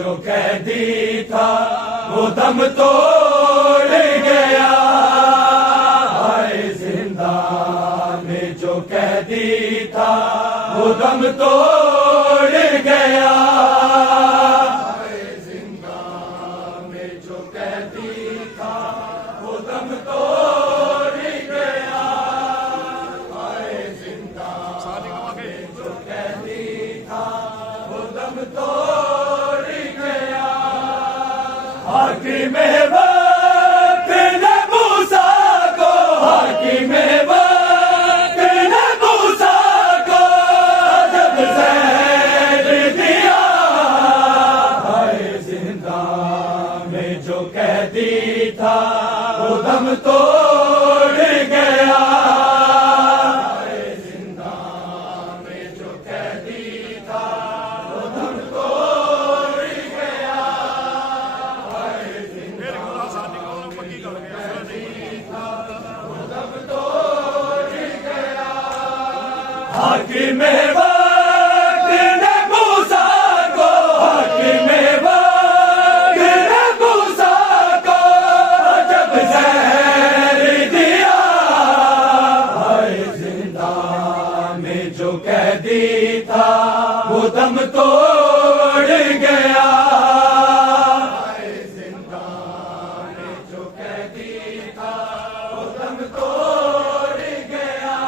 जो कैदी था वो दम तोड़ गया, हाय जिंदान में जो कैदी था वो दम तोड़ गया, हाय जिंदान में जो कैदी था वो दम तोड़ गया, हाय जिंदान में जो कैदी था वो दम तोड़ गया। हाकिम वक्त ने मूसा को, हाकिम वक्त ने मूसा को जब ज़हर दिया, हाय जिंदान में जो कैदी था वो दम तोड़ गया, हाय जिंदान में जो कैदी था वो दम तोड़ गया, हाय जिंदान में जो कैदी था वो दम तोड़ गया। हाकिम वक्त ने मूसा को, हाकिम वक्त ने मूसा को जब ज़हर दिया, हाय जिंदान में जो कैदी था वो दम तोड़ गया, हाय जिंदान में जो कैदी था वो दम तोड़ गया,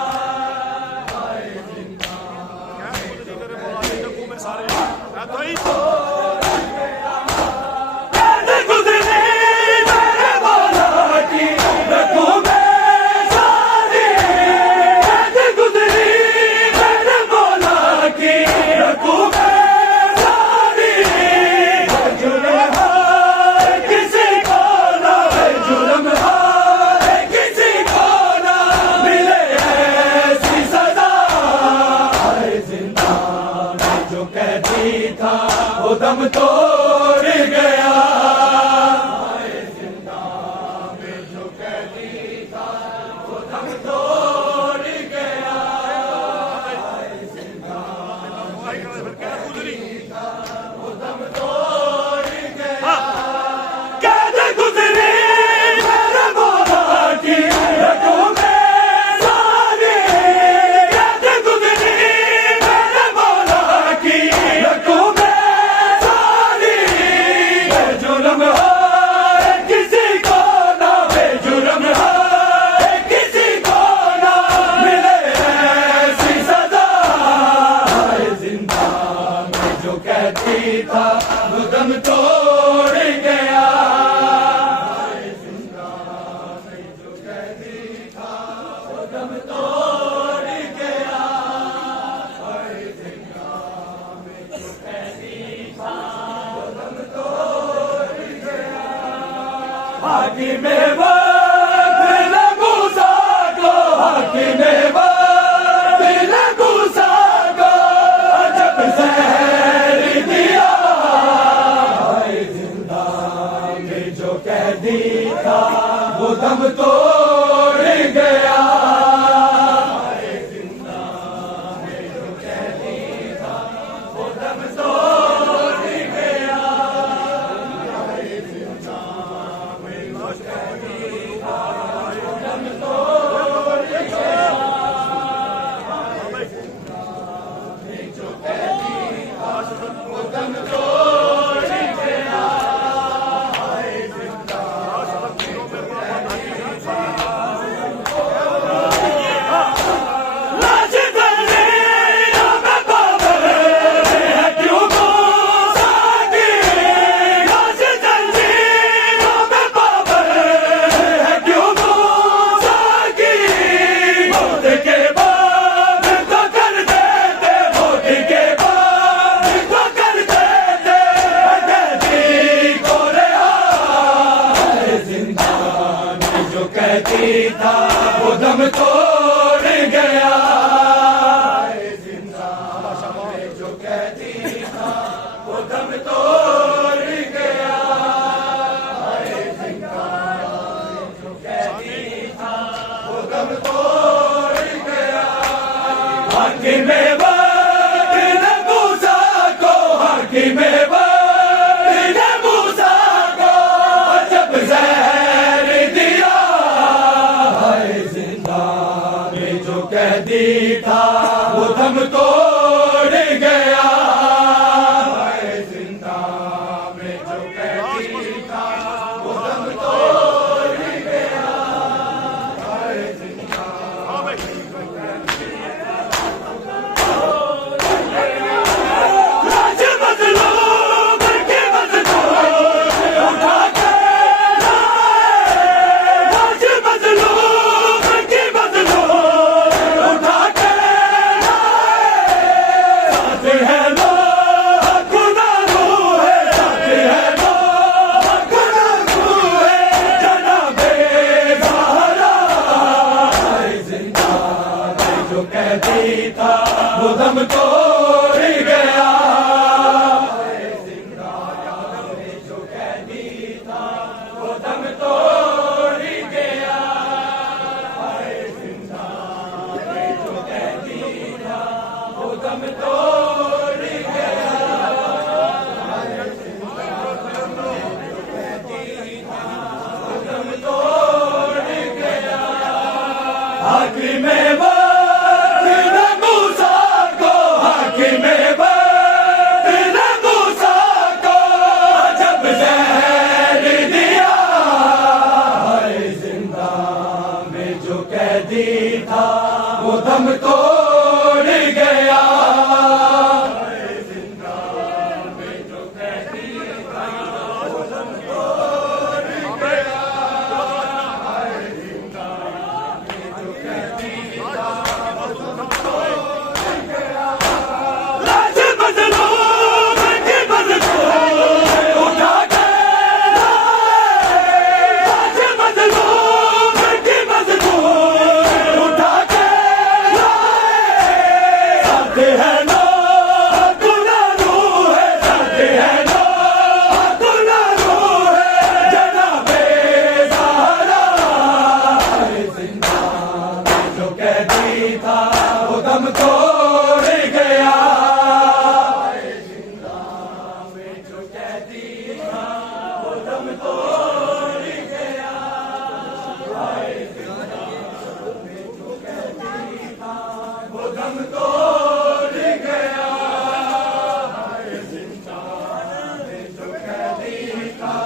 हाय जिंदान में जो कैदी था वो दम तोड़ गया। कैद गुज़री मेरे मौला की रखूं मैं सारी, कैद गुज़री मेरे मौला की रखूं मैं सारी, जुर्म है किसी को ना, जुर्म है किसी को ना मिले ऐसी सजा, हाय जिंदान में जो कैदी था वो दम तोड़ गया, हाय जिंदान में जो कैदी था वो दम तोड़ गया, हाय जिंदान में जो कैदी था वो दम तोड़ गया। कैद गुज़री मेरे मौला की रखूं मैं सारी, कैद गुज़री मेरे मौला की रखूं मैं सारी, बेजुर्म है किसी को ना, बेजुर्म है किसी को ना मिले ऐसी सजा, हाय जिंदान में जो कैदी था वो दम तोड़ गया, हाय जिंदान में जो कैदी था वो दम तोड़ गया, हाय जिंदान में जो कैदी था वो दम तोड़ गया। हाकिम वक्त ने मूसा को, हाकिम वक्त ने मूसा को जब ज़हर दिया, हाय जिंदान में जो कैदी था वो दम तोड़ गया, हाय जिंदान में जो कैदी था वो दम तोड़ गया, हाय जिंदान में जो कैदी था वो दम तोड़ गया, हाय जिंदान में जो कैदी था वो दम तोड़ गया, हाय जिंदान में जो कैदी था लाज दलीलों में बाबर है क्यों मूसा की, लाज दलीलों में बाबर है क्यों मूसा की, मौत के बाद तो कर देते, मौत के बाद तो कर देते कैदी को रिहा, हाय जिंदान में जो कैदी था वो दम तोड़ गया, हाय जिंदान में जो कैदी था वो दम तोड़ गया, दम तोड़ गया। हाय जिंदा में जो कैदी था वो दम तोड़ गया। हाय जिंदा में जो कैदी था वो दम तोड़ गया। हाकिम वक्त ने मूसा को, हाकिम वक्त ने मूसा को जब जहर दिया। हाय जिंदा में जो कैदी था वो दम तोड़ गया। हाय जिंदा में जो कैदी था वो दम तोड़ गया। हाय जिंदा में जो कैदी था वो दम तोड़ गया। लाश मजलूम की मजलूम उठा के लाए। लाश मजलूम की मजलूम उठा के लाए। साथ है ना खुदा रूह है, साथ है ना खुदा रूह है जनाबे ज़हरा। हाय जिंदा में जो कैदी था वो दम तोड़ गया। हाय जिंदा में जो कैदी था वो दम तोड़ गया। हाय जिंदा में जो कैदी था वो दम तोड़ गया। हाय जिंदा में जो कैदी था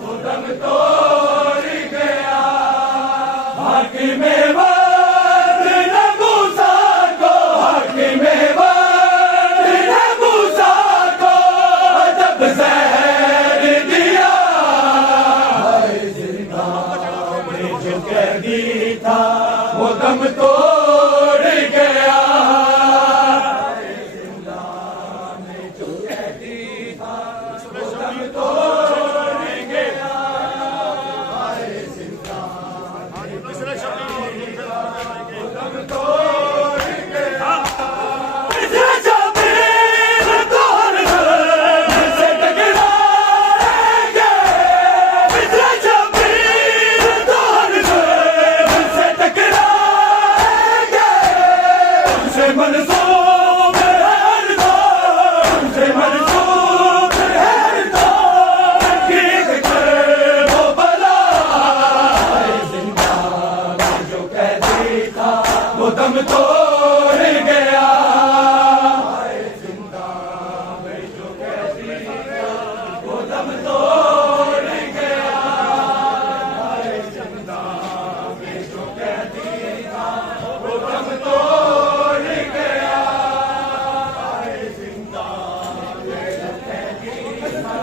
वो दम तोड़ गया। हाकिम वक्त ने मूसा को, हाकिम वक्त ने मूसा को जब जहर दिया। हाय जिंदा में जो कैदी था वो दम तोड़ गया। हाय जिंदा में जो कैदी था वो दम तोड़ गया। हाय जिंदा में जो कैदी था वो दम तोड़ गया। इधर जमीन को हर घर से टकराएंगे। इधर जमीन को हर घर से टकराएंगे। उनसे मंसूब है हर दौर, उनसे मंसूब है हर दौर की कर वो बला। हाय जिंदा में जो कैदी था वो दम तोड़ गया। हाय जिंदा में जो कैदी था वो दम तोड़ गया। हाय जिंदा में जो कैदी था वो दम तोड़ गया। हाय जिंदा में जो कैदी था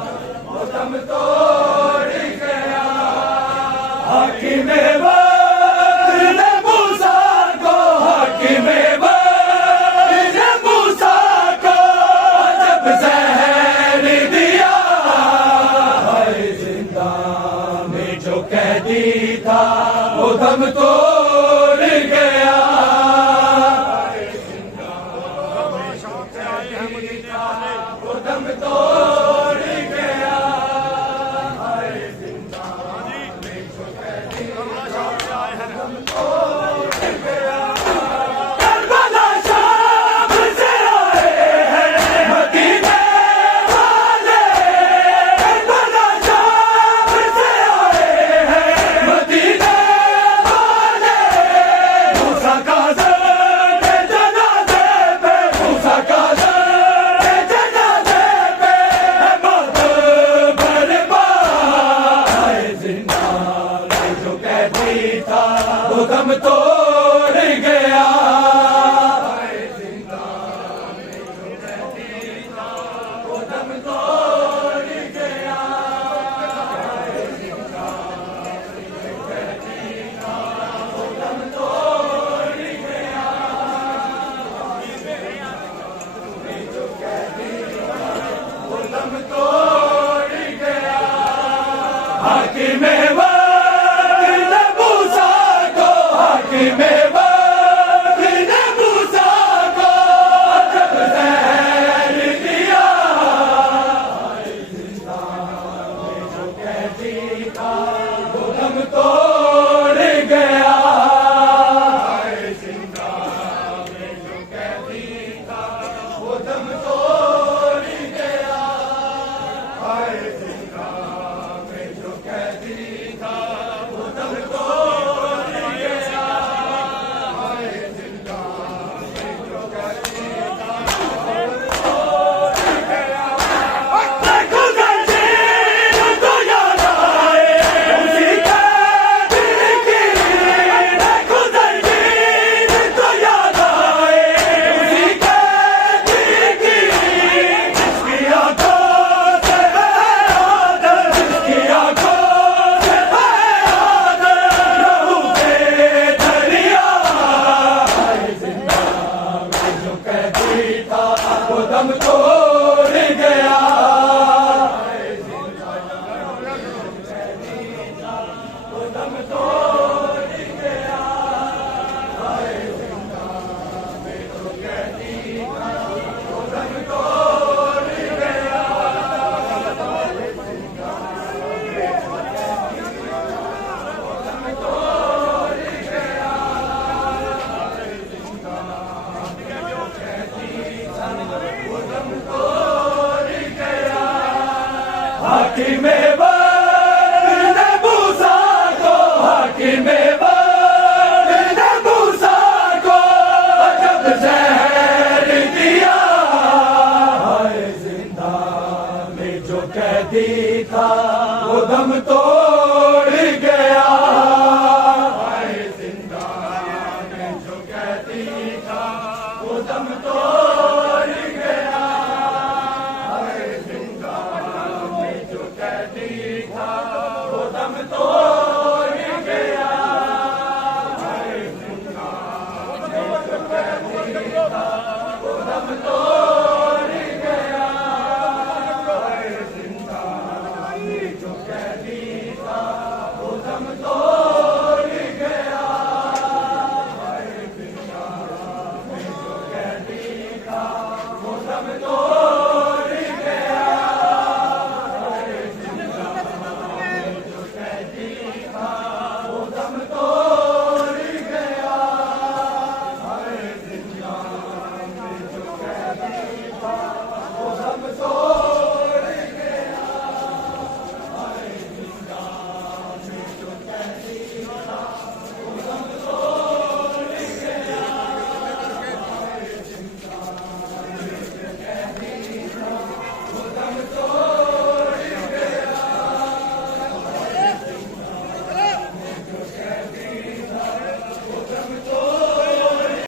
वो दम तोड़ गया। हाकिम वक्त ने मूसा को, हाकिम वक्त ने मूसा को जब जहर दिया। हाय जिंदा में जो कैदी था वो दम तोड़ गया। हाय जिंदा में जो कैदी था वो दम तोड़ गया। हाय जिंदा में जो कैदी था वो दम तोड़ गया। करबला शाम से आए हैं मदीने वाले। करबला शाम से आए हैं मदीने वाले। मूसा का सर के जनाजे पे, मूसा का सर के जनाजे पे है मौत बर्बाद। हाय जिंदा में जो कैदी था वो दम तोड़ गया। हाय जिंदा में जो कैदी था वो दम तोड़ गया। हाय जिंदा में जो कैदी था वो दम तोड़ गया। में जो कैदी था वो दम तोड़ गया। हाकिम